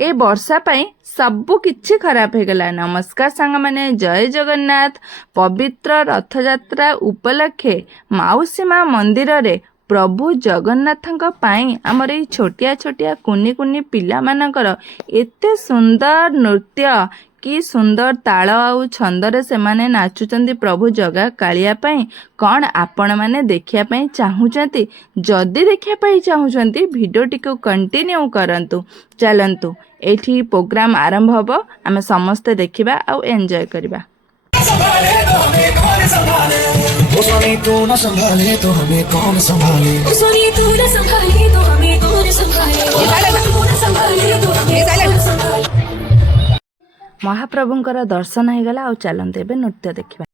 ए वर्षा पाई सबु किछि खराब हो गला। नमस्कार सांग माने, जय जगन्नाथ। पवित्र रथयात्रा उपलक्षे माउसी माँ मंदिर रे प्रभु जगन्नाथଙ୍କ ପାଇଁ ଆମର ଏଇ ଛୋଟିଆ ଛୋଟିଆ କୁନି କୁନି ପିଲାମାନଙ୍କର ଏତେ ସୁନ୍ଦର ନୃତ୍ୟ, କି ସୁନ୍ଦର ତାଳ ଆଉ ଛନ୍ଦରେ ସେମାନେ ନାଚୁଛନ୍ତି ପ୍ରଭୁ ଜଗା କାଳିଆ ପାଇଁ। କ'ଣ ଆପଣମାନେ ଦେଖିବା ପାଇଁ ଚାହୁଁଛନ୍ତି? ଯଦି ଦେଖିବା ପାଇଁ ଚାହୁଁଛନ୍ତି ଭିଡ଼ିଓଟିକୁ କଣ୍ଟିନ୍ୟୁ କରନ୍ତୁ। ଚାଲନ୍ତୁ, ଏଇଠି ପ୍ରୋଗ୍ରାମ ଆରମ୍ଭ ହେବ, ଆମେ ସମସ୍ତେ ଦେଖିବା ଆଉ ଏନ୍ଜୟ କରିବା। तू न संभाले तो हमें कौन संभाले, तू न संभाले तो हमें कौन संभाले, तू न संभाले तो हमें कौन संभाले। महाप्रभुଙ୍କର ଦର୍ଶନ ହେଇଗଲା। ଆଉ ଚାଲନ୍ତୁ ଏବେ ନୃତ୍ୟ ଦେଖିବା।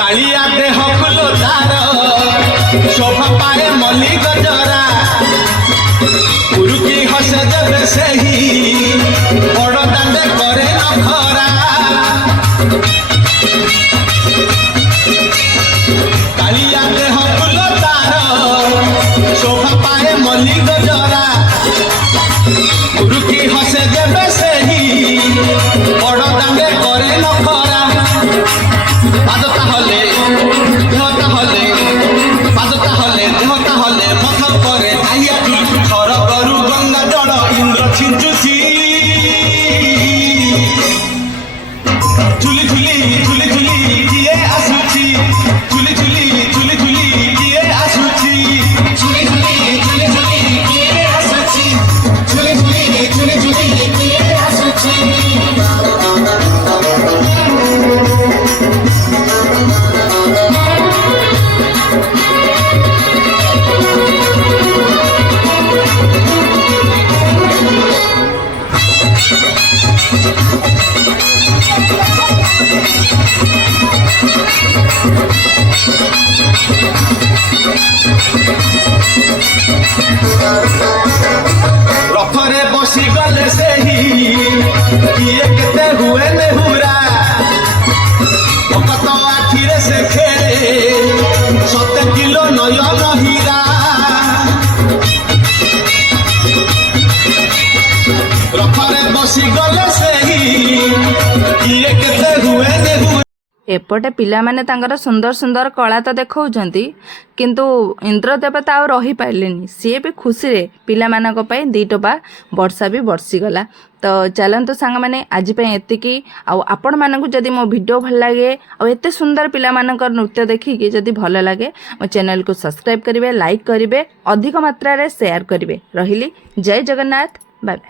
कालिया देह फुलो तार शोभा पाए मल्ली गजरा, उरुकी हसे देवे सेही बड़ दांडे करे नखरा। कालिया देह फुलो तार शोभा पाए मल्ली गजरा, उरुकी हसे देवे सेही बड़ दांडे करे नखरा। पाद ताहले देह ताहले, पाद ताहले देह ताहले मथ करे आइया थर करू गंगा जल इंद्र छिंचुसी। झुली झुली झुली झुली किए आसुची, झुली झुली झुली झुली किए आसुची, झुली झुली झुली झुली किए आसुची, झुली झुली झुली झुली किए आसुची। रथरे बसी गले सेही किए केते हुए नेहुरा, भगत आखिरे से खेले 7 किलो नयन हीरा। रथरे बसी गले सेही किए केते हुए नेहुरा। एपटे पिलामाने तांकर सुंदर सुंदर कला तो देखौଛନ୍ତି, किंतु इंद्र देवता आ रही पाइलेनी। सी भी खुशी रे पिलामानक पई 2 टोपा वर्षा भी बरसी गला। तो चलନ୍ତୁ सांगमाने आज एतिकी। आपण मानक जदि मो वीडियो भल लगे आ एते सुंदर पिलामानक नृत्य देखिकी जदि भल लगे मो चैनल को सब्सक्राइब करिवे, लाइक करिवे, अधिक मात्रा रे शेयर करिवे। रहिली, जय जगन्नाथ, बाय बाय।